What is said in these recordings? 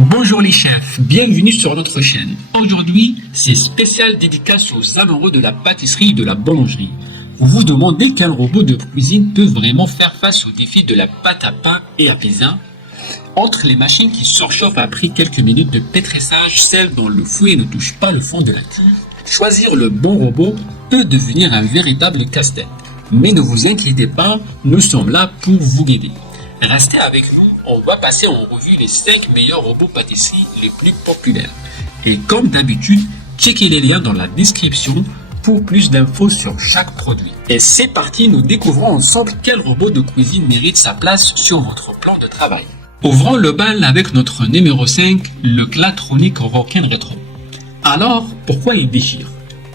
Bonjour les chefs, bienvenue sur notre chaîne. Aujourd'hui, c'est spécial dédicace aux amoureux de la pâtisserie et de la boulangerie. Vous vous demandez quel robot de cuisine peut vraiment faire face au défi de la pâte à pain et à pizza? Entre les machines qui surchauffent après quelques minutes de pétrissage, celles dont le fouet ne touche pas le fond de la cuve, choisir le bon robot peut devenir un véritable casse-tête. Mais ne vous inquiétez pas, nous sommes là pour vous guider. Restez avec nous, on va passer en revue les 5 meilleurs robots pâtisserie les plus populaires. Et comme d'habitude, checkez les liens dans la description pour plus d'infos sur chaque produit. Et c'est parti, nous découvrons ensemble quel robot de cuisine mérite sa place sur votre plan de travail. Ouvrons le bal avec notre numéro 5, le Clatronic Rockin Retro. Alors, pourquoi il déchire?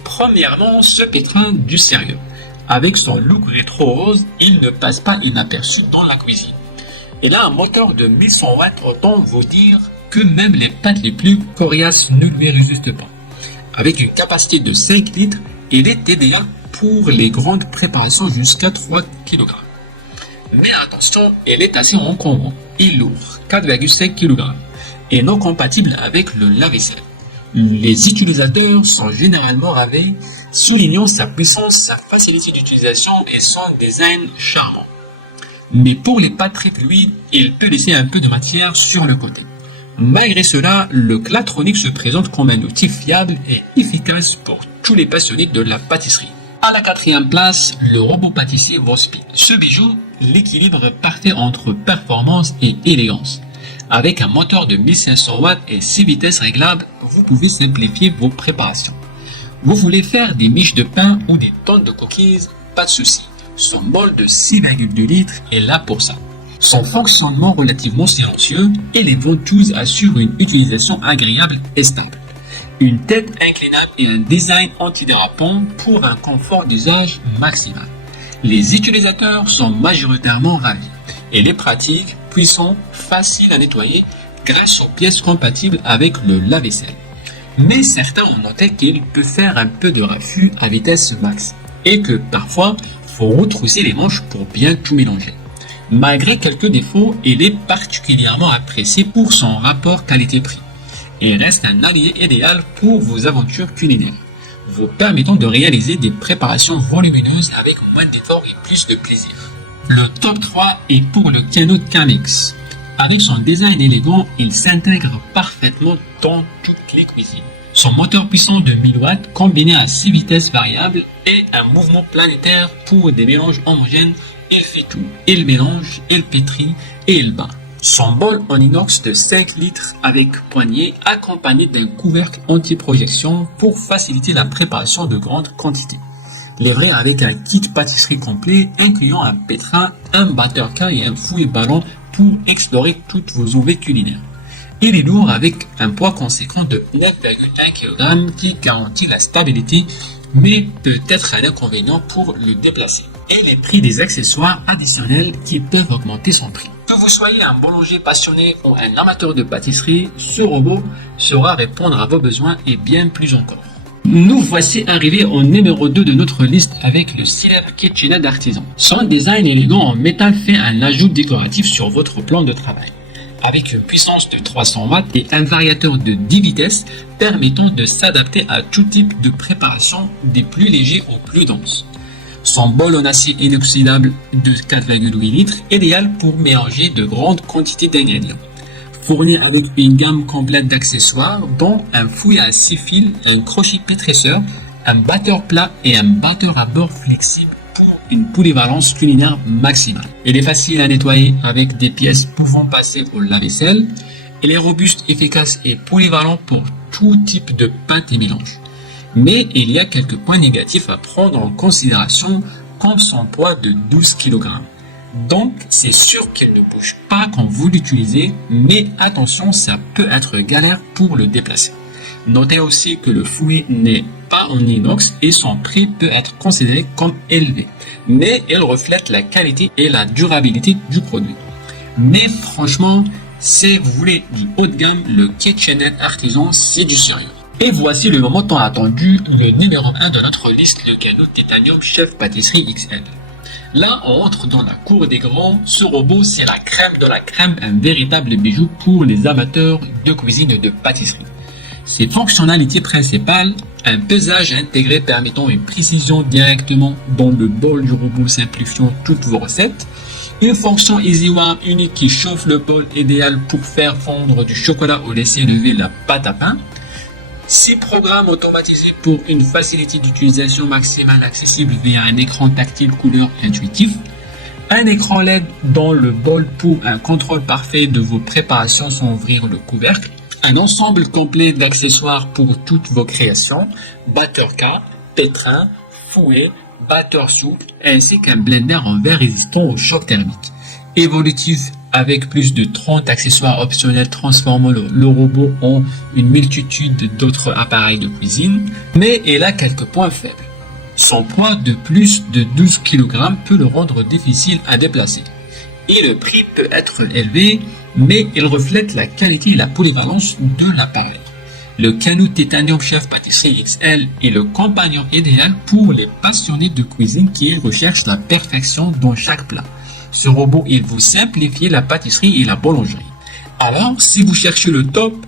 Premièrement, ce pétrin du sérieux. Avec son look rétro rose, il ne passe pas inaperçu dans la cuisine. Il a un moteur de 1100 watts, autant vous dire que même les pâtes les plus coriaces ne lui résistent pas. Avec une capacité de 5 litres, il est idéal pour les grandes préparations jusqu'à 3 kg. Mais attention, il est assez encombrant et lourd, 4,5 kg, et non compatible avec le lave-vaisselle. Les utilisateurs sont généralement ravis, soulignant sa puissance, sa facilité d'utilisation et son design charmant. Mais pour les pâtes très fluides, il peut laisser un peu de matière sur le côté. Malgré cela, le Clatronic se présente comme un outil fiable et efficace pour tous les passionnés de la pâtisserie. À la 4e place, le robot pâtissier Vospeed. Ce bijou, l'équilibre parfait entre performance et élégance. Avec un moteur de 1500 watts et 6 vitesses réglables, vous pouvez simplifier vos préparations. Vous voulez faire des miches de pain ou des tonnes de cookies? Pas de souci. Son bol de 6,2 litres est là pour ça. Son fonctionnement relativement silencieux et les ventouses assurent une utilisation agréable et stable. Une tête inclinable et un design antidérapant pour un confort d'usage maximal. Les utilisateurs sont majoritairement ravis. Il est pratique, puissant, facile à nettoyer grâce aux pièces compatibles avec le lave-vaisselle. Mais certains ont noté qu'il peut faire un peu de raffut à vitesse max et que parfois, faut retrousser les manches pour bien tout mélanger. Malgré quelques défauts, il est particulièrement apprécié pour son rapport qualité-prix et reste un allié idéal pour vos aventures culinaires, vous permettant de réaliser des préparations volumineuses avec moins d'efforts et plus de plaisir. Le top 3 est pour le Kano Kamex. Avec son design élégant, il s'intègre parfaitement dans toutes les cuisines. Son moteur puissant de 1000 watts combiné à 6 vitesses variables et un mouvement planétaire pour des mélanges homogènes, il fait tout. Il mélange, il pétrit et il bat. Son bol en inox de 5 litres avec poignée accompagné d'un couvercle anti-projection pour faciliter la préparation de grandes quantités. Livré avec un kit pâtisserie complet incluant un pétrin, un batteur-cas et un fouet ballon pour explorer toutes vos envies culinaires. Il est lourd avec un poids conséquent de 9,1 kg qui garantit la stabilité, mais peut être un inconvénient pour le déplacer. Et les prix des accessoires additionnels qui peuvent augmenter son prix. Que vous soyez un boulanger passionné ou un amateur de pâtisserie, ce robot saura répondre à vos besoins et bien plus encore. Nous voici arrivés au numéro 2 de notre liste avec le célèbre KitchenAid Artisan. Son design élégant en métal fait un ajout décoratif sur votre plan de travail. Avec une puissance de 300 watts et un variateur de 10 vitesses permettant de s'adapter à tout type de préparation des plus légers aux plus denses. Son bol en acier inoxydable de 4,8 litres, idéal pour mélanger de grandes quantités d'ingrédients. Fourni avec une gamme complète d'accessoires dont un fouet à 6 fils, un crochet pétrisseur, un batteur plat et un batteur à beurre flexible pour une polyvalence culinaire maximale. Il est facile à nettoyer avec des pièces pouvant passer au lave-vaisselle. Il est robuste, efficace et polyvalent pour tout type de pâte et mélange. Mais il y a quelques points négatifs à prendre en considération comme son poids de 12 kg. Donc, c'est sûr qu'il ne bouge pas quand vous l'utilisez, mais attention, ça peut être galère pour le déplacer. Notez aussi que le fouet n'est pas en inox et son prix peut être considéré comme élevé, mais il reflète la qualité et la durabilité du produit. Mais franchement, si vous voulez du haut de gamme, le KitchenAid Artisan, c'est du sérieux. Et voici le moment tant attendu, le numéro 1 de notre liste, le Kano Titanium Chef Pâtisserie XL. Là, on entre dans la cour des grands. Ce robot, c'est la crème de la crème, un véritable bijou pour les amateurs de cuisine et de pâtisserie. Ses fonctionnalités principales, un pesage intégré permettant une précision directement dans le bol du robot simplifiant toutes vos recettes, une fonction Easy Warm unique qui chauffe le bol idéal pour faire fondre du chocolat ou laisser lever la pâte à pain, 6 programmes automatisés pour une facilité d'utilisation maximale accessible via un écran tactile couleur intuitif, un écran LED dans le bol pour un contrôle parfait de vos préparations sans ouvrir le couvercle, un ensemble complet d'accessoires pour toutes vos créations, batteur K, pétrin, fouet, batteur souple, ainsi qu'un blender en verre résistant au choc thermique. Évolutif avec plus de 30 accessoires optionnels transformant le robot en une multitude d'autres appareils de cuisine, mais il a quelques points faibles. Son poids de plus de 12 kg peut le rendre difficile à déplacer. Et le prix peut être élevé, mais il reflète la qualité et la polyvalence de l'appareil. Le Canoo Titanium Chef Pâtisserie XL est le compagnon idéal pour les passionnés de cuisine qui recherchent la perfection dans chaque plat. Ce robot, il vous simplifie la pâtisserie et la boulangerie. Alors, si vous cherchez le top,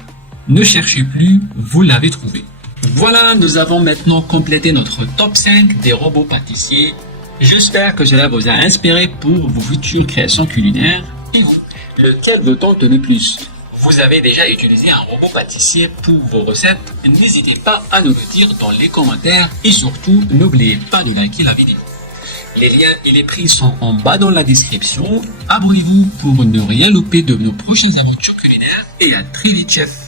ne cherchez plus, vous l'avez trouvé. Voilà, nous avons maintenant complété notre top 5 des robots pâtissiers. J'espère que cela vous a inspiré pour vos futures créations culinaires. Et vous, lequel vous tente le plus? Vous avez déjà utilisé un robot pâtissier pour vos recettes? N'hésitez pas à nous le dire dans les commentaires et surtout, n'oubliez pas de liker la vidéo. Les liens et les prix sont en bas dans la description. Abonnez-vous pour ne rien louper de nos prochaines aventures culinaires et à très vite, chef.